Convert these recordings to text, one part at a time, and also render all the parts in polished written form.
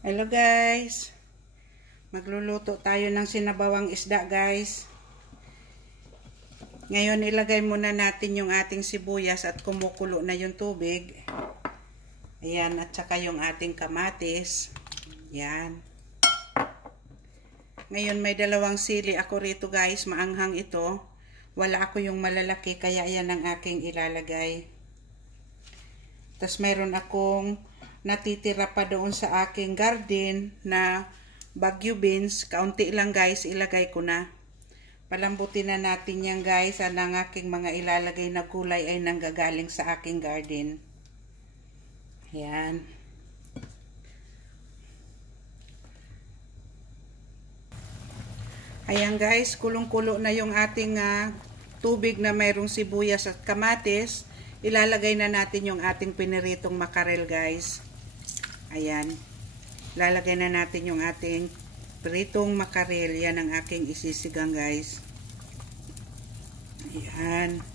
Hello guys, magluluto tayo ng sinabawang isda guys. Ngayon ilagay muna natin yung ating sibuyas at kumukulo na yung tubig. Ayan, at saka yung ating kamatis. Yan. Ngayon may dalawang sili ako rito guys, maanghang ito. Wala ako yung malalaki kaya yan ang aking ilalagay. Tapos mayroon akong natitira pa doon sa aking garden na bagyo beans. Kaunti lang guys, ilagay ko na. Palambutin na natin yan guys. Ang aking mga ilalagay na gulay ay nanggagaling sa aking garden. Yan. Ayan guys, kulong-kulo na yung ating tubig na mayroong sibuyas at kamatis. Ilalagay na natin yung ating piniritong makarel guys. Ayan. Lalagay na natin yung ating pritong makarel. Yan ang aking isisigang guys. Ayan.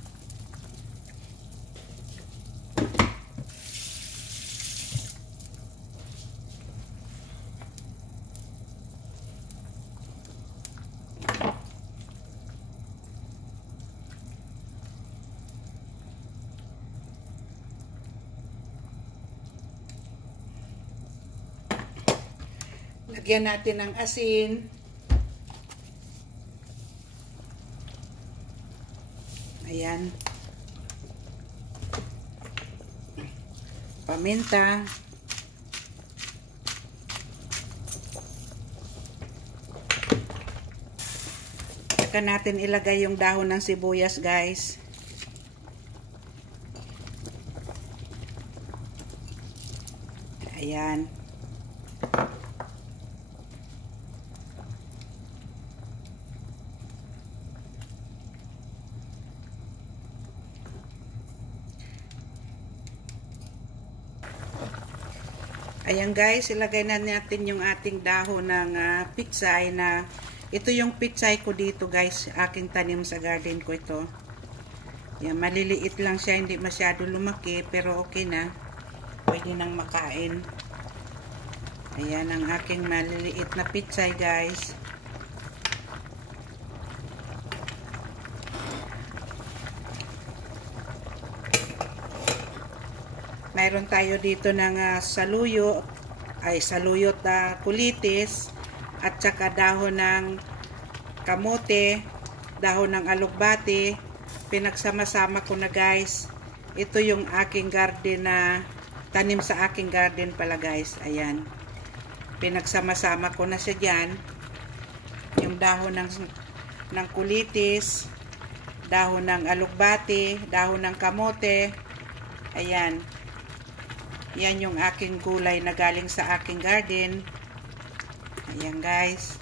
Lagyan natin ng asin. Ayan. Paminta. Saka natin ilagay yung dahon ng sibuyas guys. Ayan. Ayan guys, ilagay na natin yung ating dahon ng pitsay na ito yung pitsay ko dito guys, aking tanim sa garden ko ito. Yan, maliliit lang siya, hindi masyado lumaki pero okay na. Pwede nang makain. Ayan ang aking maliliit na pitsay guys. Mayroon tayo dito ng saluyot kulitis at saka dahon ng kamote, dahon ng alugbati. Pinagsama-sama ko na guys. Ito yung aking garden na tanim sa aking garden pala guys. Ayan. Pinagsama-sama ko na siya dyan. Yung dahon ng kulitis, dahon ng alugbati, dahon ng kamote. Ayan. Yan yung aking gulay na galing sa aking garden. Ayan guys.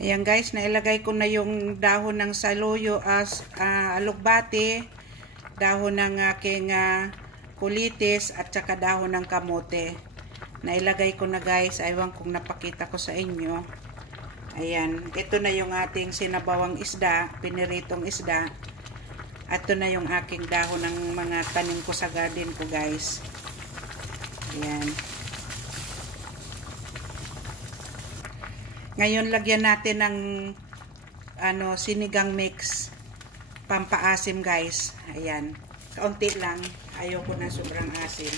Ayan guys, nailagay ko na yung dahon ng saluyo alugbati, dahon ng aking kulitis at saka dahon ng kamote. Nailagay ko na guys, aywan kung napakita ko sa inyo. Ayan, ito na yung ating sinabawang isda, piniritong isda. At ito na yung aking dahon ng mga tanim ko sa garden ko guys. Ayan. Ngayon lagyan natin ng sinigang mix. Pampaasim guys. Ayan. Kaunti lang. Ayoko na sobrang asim.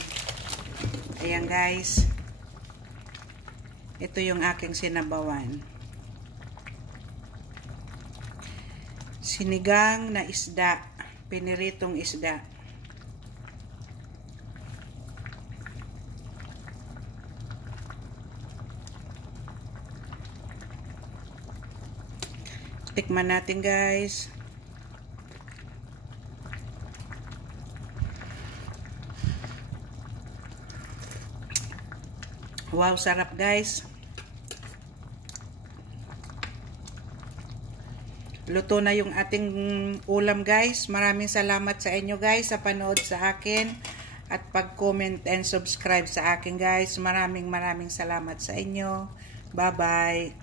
Ayan guys. Ito yung aking sinabawan. Sinigang na isda. Piniritong isda. Tikman natin guys. Wow, sarap guys. Luto na yung ating ulam guys. Maraming salamat sa inyo guys sa panood sa akin. at pag-comment and subscribe sa akin guys. Maraming salamat sa inyo. Bye-bye.